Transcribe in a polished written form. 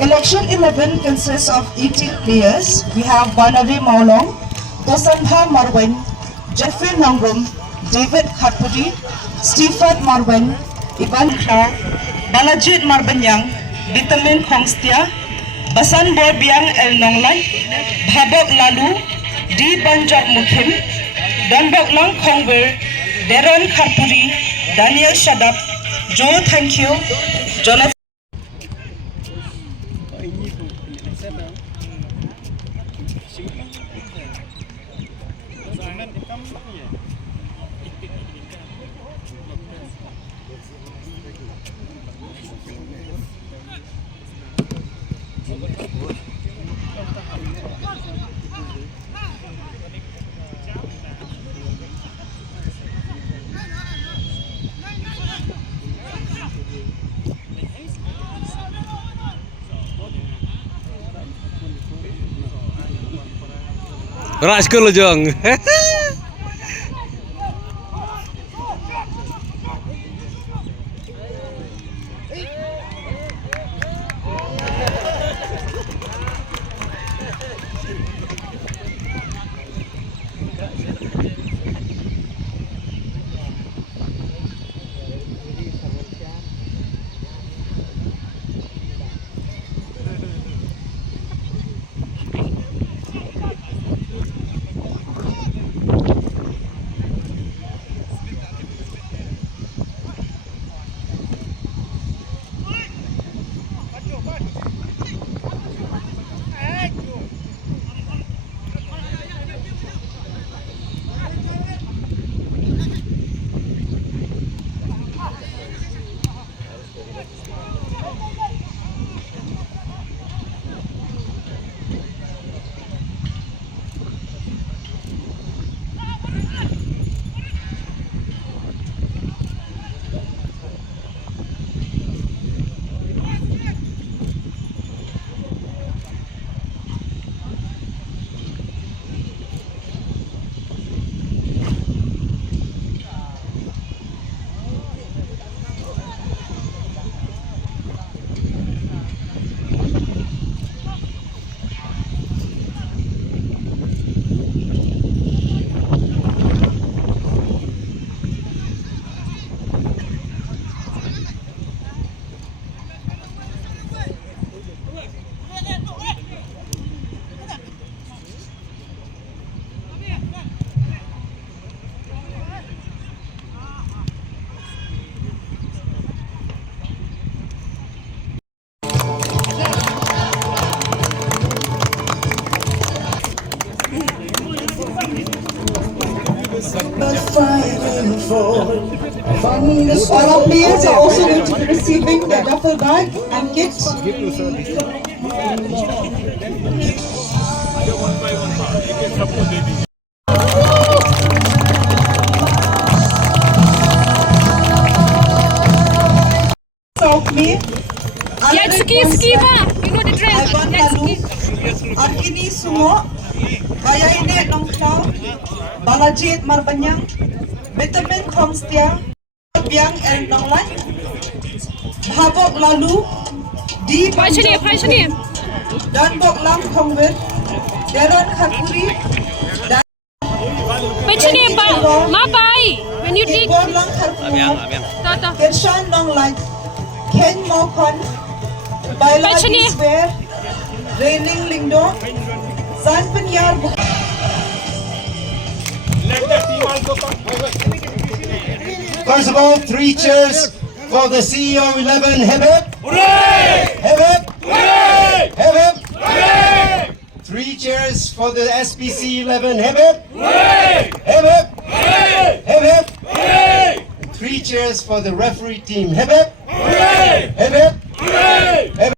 Election 11 consists of 18 players. We have Banari Maulong, Tosantha Marwin, Jeffrey Nangrum, David Khatpudi, Stephen Marwin, Ivan Kha, Balajit Marbanyang, Vitamin Kongstia, Basan Borbiang El Nonglai, Bhabok Lalu, D. Banjak Mukim, Danbok Lang Kongwer, Darren Khatpudi, Daniel Shadap, Joe Thank you, Jonathan. Rak sekolah jong. All our players are also going to be receiving the duffel bag and kit. South me. Jet ski ba? We got the train. Jet ski. Arkini Sumo, Bayaine Nongkla, Balajit Marbanyang, Vitamin Kongstia, Biang El Nonglai, Bhabok Lalu, D. Pyrshah. Danbok Lang Kongwer, Darren Khatpudi, Pyrshah ba? Ma pai. When you dig. Lang Khatpudi, Pyrshah Nonglai, Ken Mokon, Bailadi Square, Raining Lindo, Zanpanyar. First of all, 3 cheers for the CEO 11. Hip hip! Hooray! Hip hip! Hooray! Hip hip! Hooray! 3 cheers for the SPC 11. Hip hip! Hooray! Hip hip! Hooray! Hip hip! Hooray! 3 cheers for the referee team. Hip hip! Hooray! Hip hip!